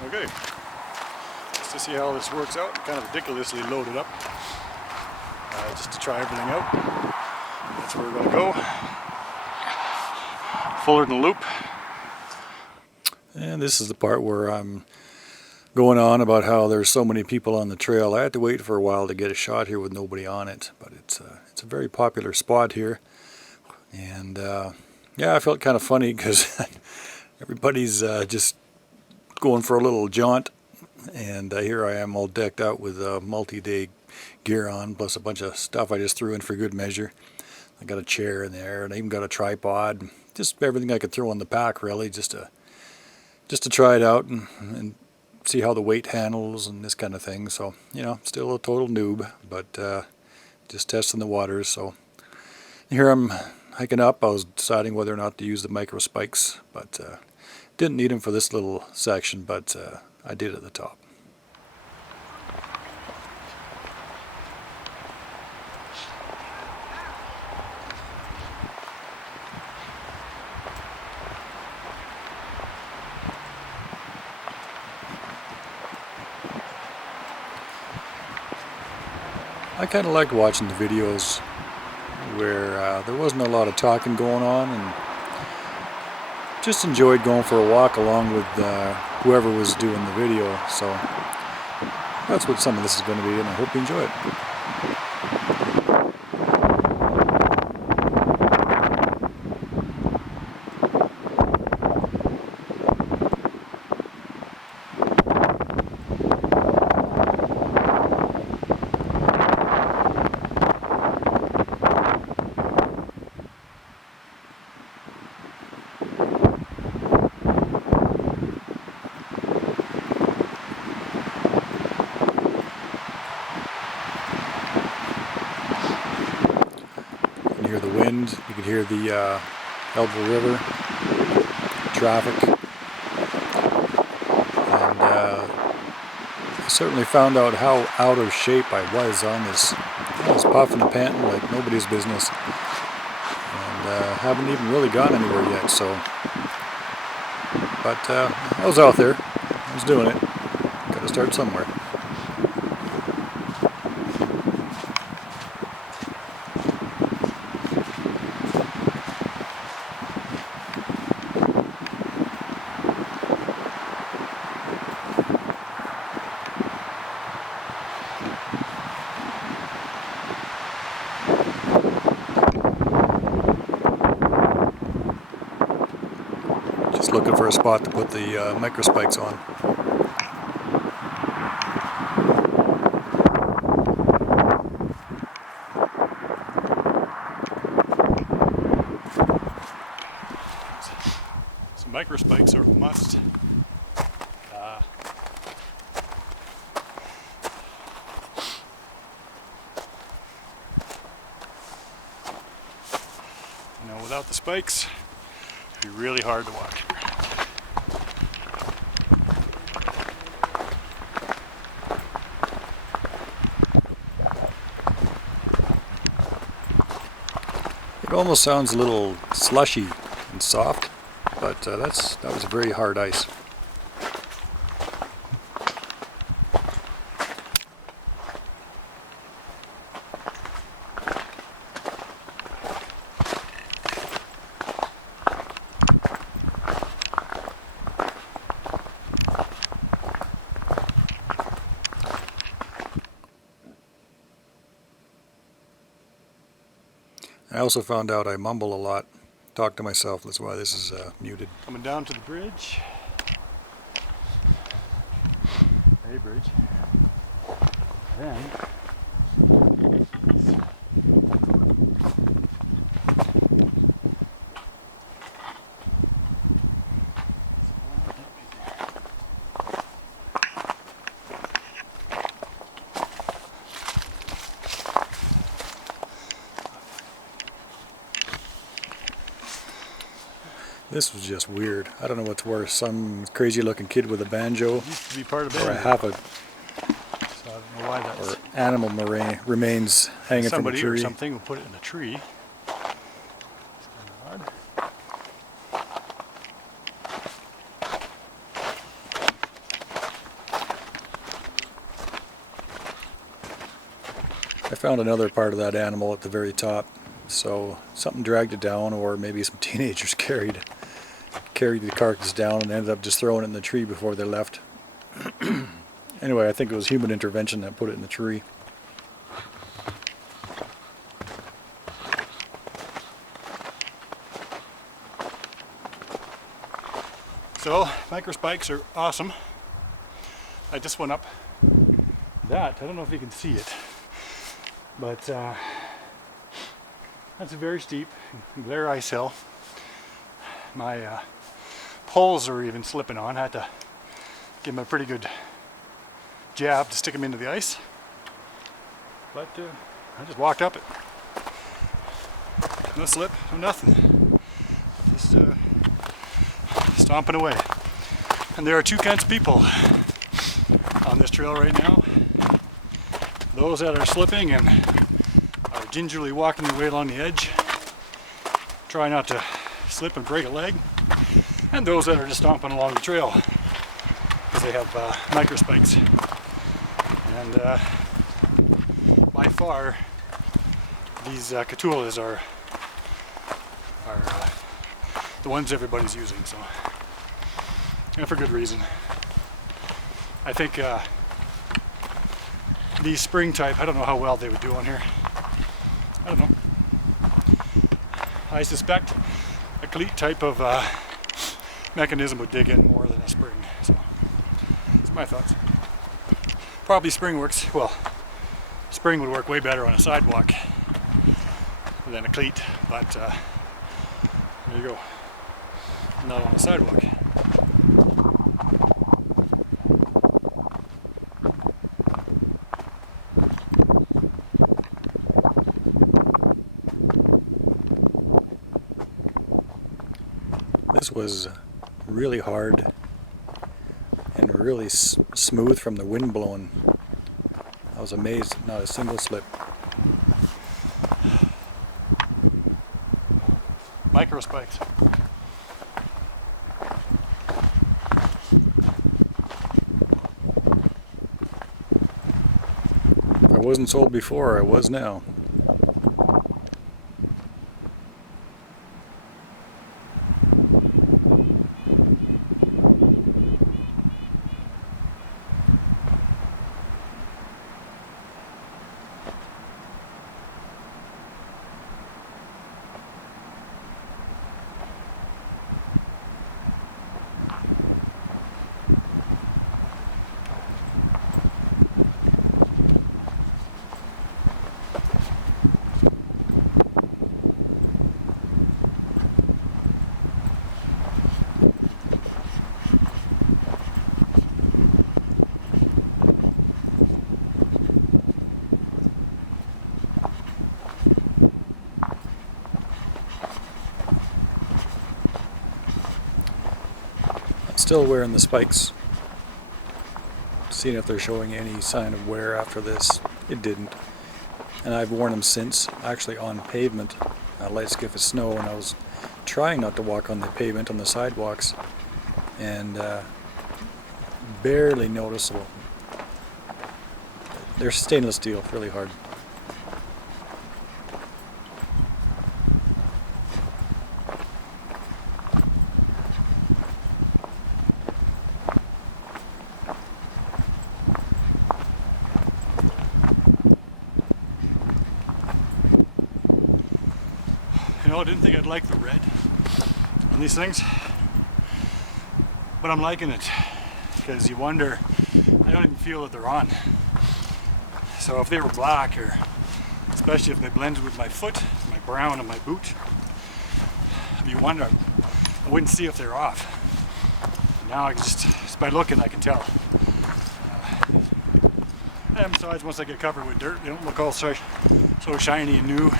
Okay, just to see how this works out, kind of ridiculously loaded up, just to try everything out. That's where we're going to go. Fullerton Loop. And this is the part where I'm going on about how there's so many people on the trail. I had to wait for a while to get a shot here with nobody on it, but it's a very popular spot here. And yeah, I felt kind of funny because everybody's just going for a little jaunt, and here I am all decked out with multi-day gear on, plus a bunch of stuff I just threw in for good measure. I got a chair in there, and I even got a tripod, just everything I could throw in the pack, really, just to try it out and see how the weight handles and this kind of thing. So, you know, still a total noob, but just testing the waters. So here I'm hiking up. I was deciding whether or not to use the Microspikes, but didn't need them for this little section, but I did at the top. I kind of liked watching the videos where there wasn't a lot of talking going on, and just enjoyed going for a walk along with whoever was doing the video. So that's what some of this is going to be, and I hope you enjoy it. You hear the wind, you can hear the Elbow River, traffic, and I certainly found out how out of shape I was on this. I was puffing and panting like nobody's business, and haven't even really gone anywhere yet. So, but I was out there, I was doing it. Got to start somewhere. Just looking for a spot to put the Microspikes on. So Microspikes are a must. You know, without the spikes, it'd be really hard to walk here. It almost sounds a little slushy and soft, but that was very hard ice. I also found out I mumble a lot, talk to myself. That's why this is muted. Coming down to the bridge. A bridge. Then this was just weird. I don't know what's worse, some crazy looking kid with a banjo, used to be part of or half a, so I don't know why that was, or animal remains hanging from a tree. Somebody or something will put it in a tree. It's kind of odd. found another part of that animal at the very top. So something dragged it down, or maybe some teenagers carried the carcass down and ended up just throwing it in the tree before they left. Anyway, I think it was human intervention that put it in the tree. So, microspikes are awesome. I just went up that. I don't know if you can see it, but that's a very steep glare ice hill. My poles are even slipping on. I had to give them a pretty good jab to stick them into the ice. But I just walked up it. No slip, no nothing. Just stomping away. And there are two kinds of people on this trail right now. Those that are slipping and are gingerly walking their way along the edge, try not to slip and break a leg, and those that are just stomping along the trail because they have microspikes. And by far, these Kahtoolas are the ones everybody's using, so, and for good reason. I think these spring type, I don't know how well they would do on here. I don't know. I suspect a cleat type of mechanism would dig in more than a spring. So that's my thoughts. Probably spring works, well, spring would work way better on a sidewalk than a cleat, but there you go. Not on the sidewalk. This was really hard and really smooth from the wind blowing. I was amazed, not a single slip. Microspikes. If I wasn't sold before, I was now. Still wearing the spikes, seeing if they're showing any sign of wear after this. It didn't, and I've worn them since, actually on pavement, a light skiff of snow, and I was trying not to walk on the pavement on the sidewalks, and barely noticeable. They're stainless steel, really hard. You know, I didn't think I'd like the red on these things, but I'm liking it because you wonder, I don't even feel that they're on. So if they were black, or especially if they blended with my foot, my brown and my boot, you wonder, I wouldn't see if they're off. Now I just by looking I can tell. And besides, once I get covered with dirt, they don't look all so shiny and new.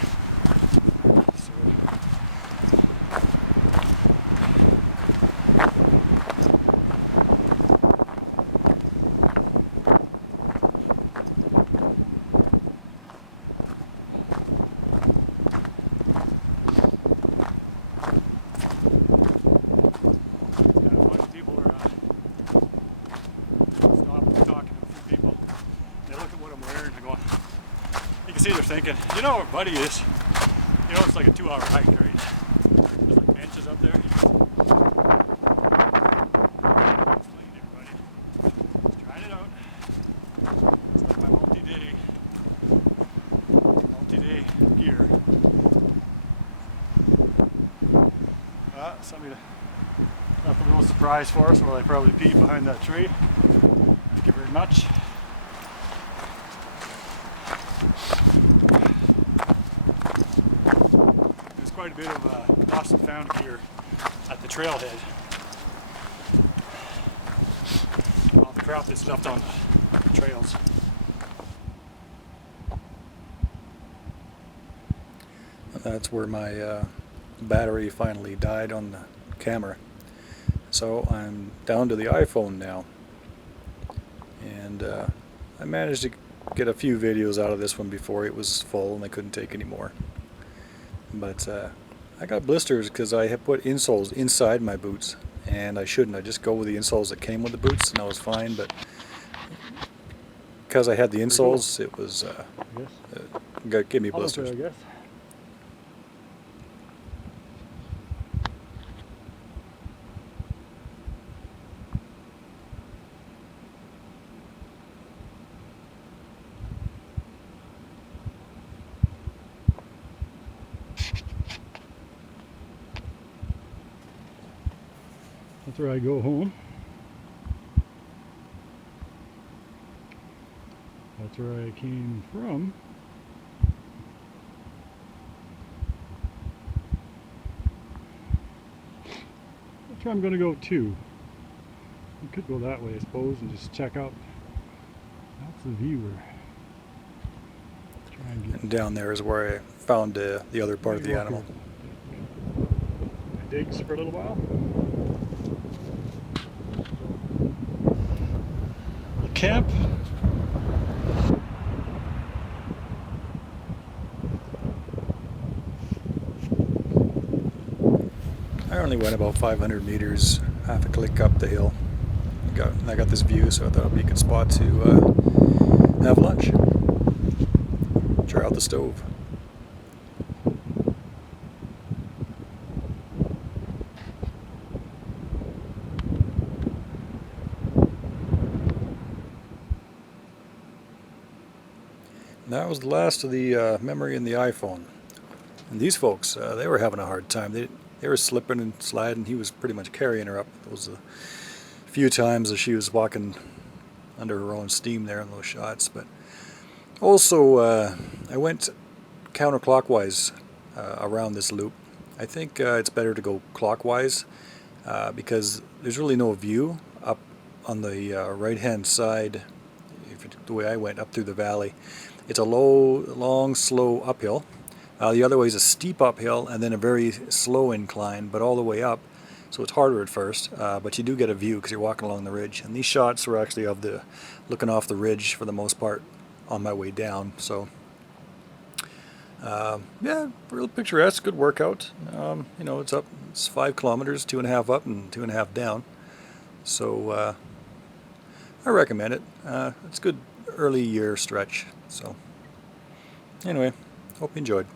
can see they're thinking, you know where Buddy is. You know, it's like a 2-hour hike, right? There's like benches up there. Explain to everybody. Just trying it out. It's like my multi-day gear. Somebody left a little surprise for us, where they probably peed behind that tree. Thank you very much. There's quite a bit of lost and found gear at the trailhead. All the crap that's left on the trails. That's where my battery finally died on the camera. So I'm down to the iPhone now. And I managed to get a few videos out of this one before it was full and I couldn't take any more. But I got blisters because I had put insoles inside my boots, and I shouldn't. I just go with the insoles that came with the boots and I was fine, but because I had the insoles, it was gave me blisters. I guess. That's where I go home. That's where I came from. That's where I'm going to go to. We could go that way, I suppose, and just check out. That's the viewer. Try and get. And down there is where I found the other part of the animal. I digs for a little while. Camp. I only went about 500 meters, half a click up the hill. I got this view, so I thought it would be a good spot to have lunch. Try out the stove. And that was the last of the memory in the iPhone. And these folks, they were having a hard time. They were slipping and sliding. He was pretty much carrying her up. Those few times that she was walking under her own steam there in those shots. But also, I went counterclockwise around this loop. I think it's better to go clockwise because there's really no view up on the right-hand side. The way I went up through the valley, it's a long, slow uphill. The other way is a steep uphill and then a very slow incline, but all the way up. So it's harder at first, but you do get a view because you're walking along the ridge. And these shots were actually of looking off the ridge for the most part on my way down. So yeah, real picturesque, good workout. You know, it's 5 kilometers, 2.5 up and 2.5 down. So I recommend it. It's a good early year stretch. So anyway, hope you enjoyed.